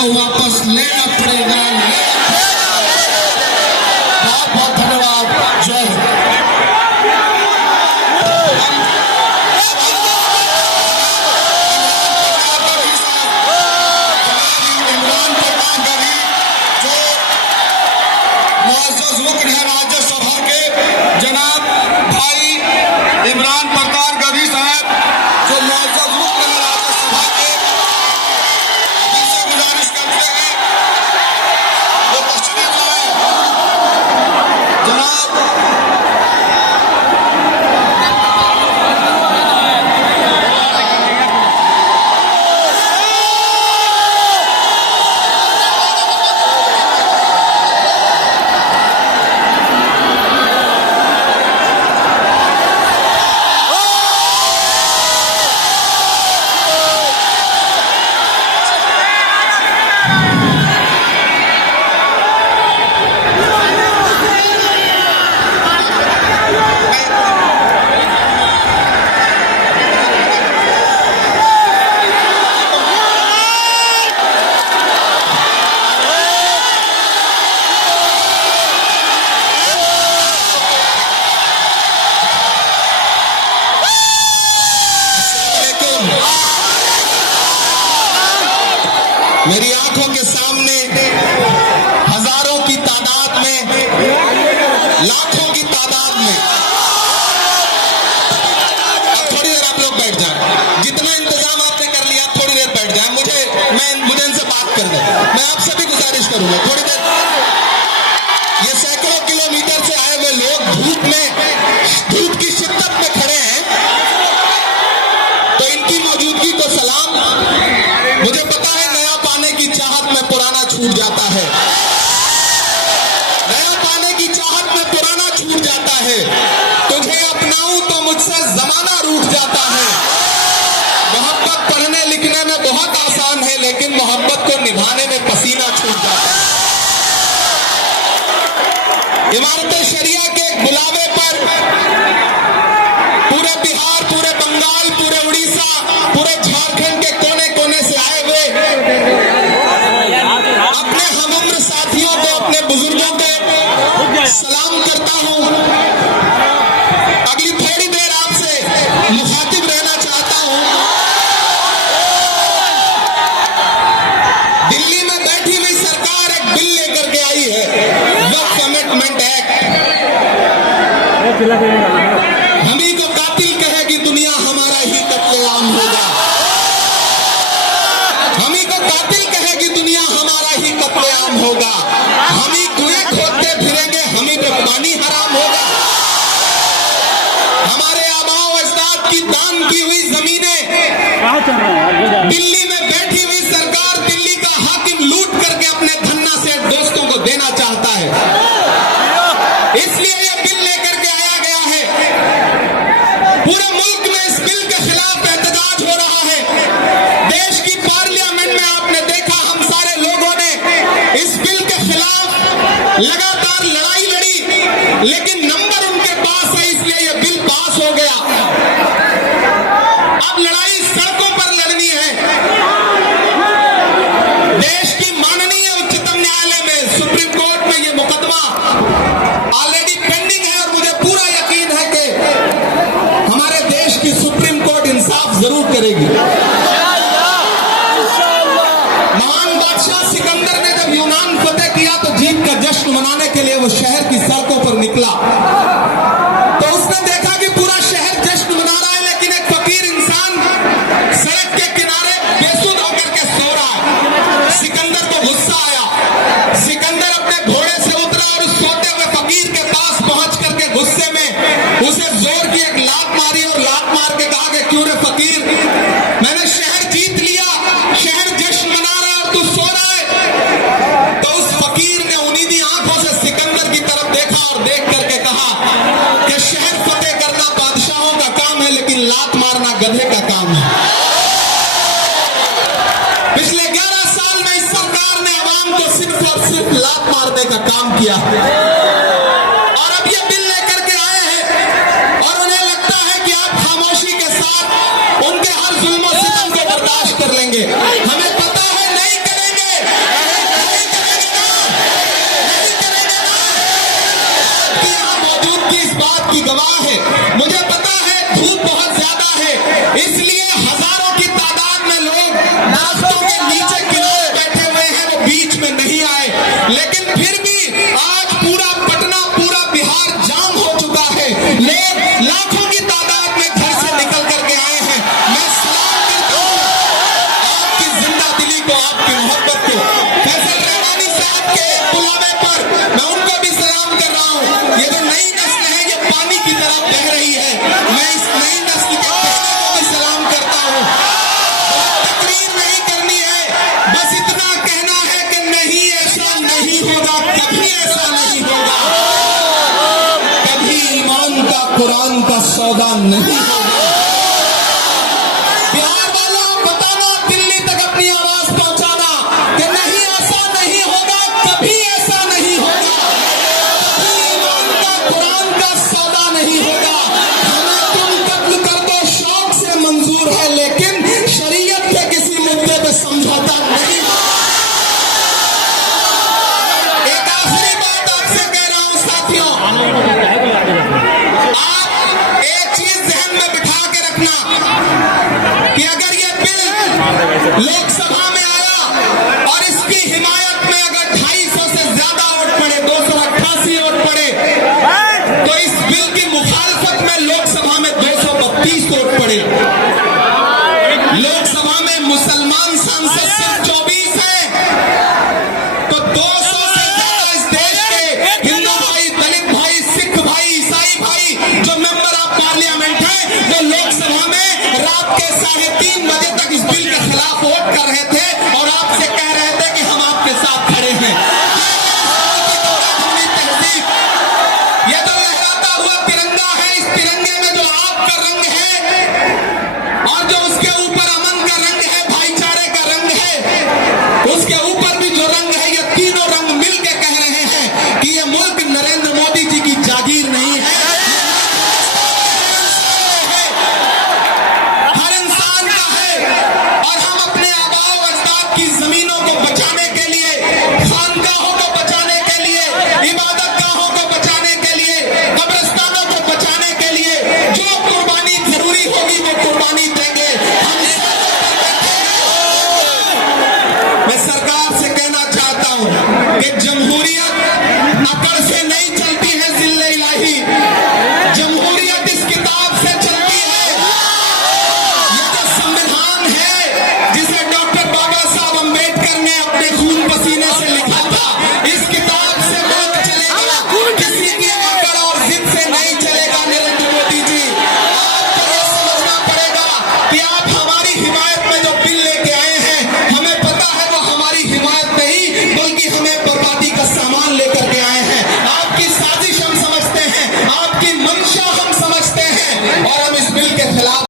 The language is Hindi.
को वापस लेना पड़ेगा। बहुत बहुत धन्यवाद। जय हिंद। इमरान प्रताप गढ़ी जो मुअज़्ज़ज़ रुकन है राज्यसभा के, जनाब भाई इमरान प्रताप गढ़ी साहब जो मुअज़्ज़ज़ रुकन है राज्यसभा के, उनसे गुजारिश करते हैं वो तशरीफ लाएं। जनाब मेरी आंखों के सामने हजारों की तादाद में, लाखों की तादाद में, अब थोड़ी देर आप लोग बैठ जाएं। जितना इंतजाम आपने कर लिया थोड़ी देर बैठ जाएं। मुझे इनसे बात कर दें। मैं आप सभी गुजारिश करूंगा थोड़ी देर। ये सैकड़ों किलोमीटर से आए हुए लोग धूप की शिद्दत में खड़े हैं, तो इनकी मौजूदगी को सलाम। मुझे पता है नया पाने की चाहत में पुराना छूट जाता है, नया पाने की चाहत में पुराना छूट जाता है। तुझे अपनाऊं तो मुझसे जमाना रूठ जाता है। मोहब्बत पढ़ने लिखने में बहुत आसान है, लेकिन मोहब्बत को निभाने में पसीना छूट जाता है। इमारत शरिया के एक बुलावे पर पूरे बिहार, पूरे बंगाल, पूरे उड़ीसा, पूरे झारखंड के कोने कोने से आए हुए अपने हमउम्र साथियों को, अपने बुजुर्गों को सलाम करता हूं। अगली थोड़ी देर आपसे मुखातिब रहना चाहता हूं। दिल्ली में बैठी हुई सरकार एक बिल लेकर के आई है, वक्फ अमेंडमेंट एक्ट। हम ही को कातिल कहेगी दुनिया, हमारा ही कत्लेआम होगा। हम ही को कातिल कहेगी दुनिया, हमारा ही कत्लेआम होगा। हम ही कुएं खोदते फिरेंगे, हम ही पे पानी हराम होगा। हमारे आबाओ अजदाद की दान की हुई जमीनें दिल्ली में बैठी हुई सरकार, दिल्ली का हाकिम लूट करके अपने धन्ना से दोस्तों को देना चाहता है। इसलिए यह बिल लेकर के आया गया है। पूरे मुल्क में इस बिल के खिलाफ एहतजाज हो रहा है। देश की पार्लियामेंट में आपने देखा हम सारे लोगों ने इस बिल के खिलाफ लगातार लड़ाई लड़ी, लेकिन नंबर उनके पास है, इसलिए यह बिल पास हो गया। अब लड़ाई सड़कों पर लड़नी है। देश की माननीय उच्चतम न्यायालय में, सुप्रीम कोर्ट में यह मुकदमा ऑलरेडी पेंडिंग है, और मुझे पूरा यकीन है कि हमारे देश की सुप्रीम कोर्ट इंसाफ जरूर करेगी। महान बादशाह सिकंदर ने जब यूनान फतेह किया तो जीत का जश्न मनाने के लिए वो शहर की सड़कों पर निकला, तो उसने देखा कि पूरा शहर जश्न मना रहा है, लेकिन एक फकीर इंसान सड़क के किनारे बेसुध होकर के सो रहा है। सिकंदर को गुस्सा आया। सिकंदर अपने घोड़े से उतरा और उस सोते हुए फकीर के पास पहुंच करके गुस्से में उसे जोर की एक लात मारी, और लात मार के कहा कि क्यों रे फकीर, मैंने शहर जीत लिया, शहर जश्न मना रहा है और तू सो रहा है। तो उस फकीर ने उन्हीं आंखों से सिकंदर की तरफ देखा और देख करके कहा कि शहर फतेह करना बादशाहों का काम है, लेकिन लात मारना गधे का काम है। पिछले 11 साल में इस सरकार ने आवाम को सिर्फ और सिर्फ लात मारने का काम किया, और अब ये बिल लेकर के आए हैं, और उन्हें लगता है कि आप खामोशी के साथ उनके हर जुल्म और सितम को बर्दाश्त कर लेंगे। हमें पता है नहीं करेंगे। कोट पड़े। लोकसभा में मुसलमान सांसद सिर्फ 24 है, तो 200 से ज्यादा इस देश के हिंदू भाई, दलित भाई, सिख भाई, ईसाई भाई जो मेंबर ऑफ पार्लियामेंट है, वो लोकसभा में रात के 3:30 बजे तक इस बिल के खिलाफ वोट कर रहे थे और आपसे कह रहे थे कि हम आपके साथ खड़े हैं। ये तो लहराता हुआ तिरंगा है। इस तिरंगे में जो आपका रंग है और जो उसके ऊपर अमन का रंग है, भाईचारे का रंग है, उसके ऊपर भी जो रंग है, ये तीनों रंग मिलकर कह रहे हैं कि ये मुल्क नरेंद्र मोदी जी की जागीर नहीं है, हर इंसान का है। और हम अपने आबाओ अजदाद की जमीनों को बचाने के लिए, खानगाहों को बचाने के लिए, इबादत गाहों को बचाने के लिए, कब्रिस्तानों को बचाने के लिए जो कुर्बानी जरूरी होगी वो कुर्बानी देंगे। हम मैं सरकार से कहना चाहता हूं कि जमहूरियत अकड़ से नहीं चलती है, जिल्ले इलाही, जमहूरियत इस किताब से चलती है। ये जो संविधान है जिसे डॉक्टर बाबा साहब अंबेडकर ने अपने खून पसीने से लिखा था, इस किताब से मुल्क चलेगा, किसी की अकड़ और जिद से नहीं चलेगा। नरेंद्र मोदी जी, आपको ये समझना पड़ेगा कि आप हमारी हिमायत में जो बिल लेके आए हैं, हमें पता है वो हमारी हिमायत नहीं बल्कि हमें बर्बादी का सामान लेकर के आए हैं। आपकी साजिश हम समझते हैं, आपकी मंशा हम समझते हैं और हम इस बिल के खिलाफ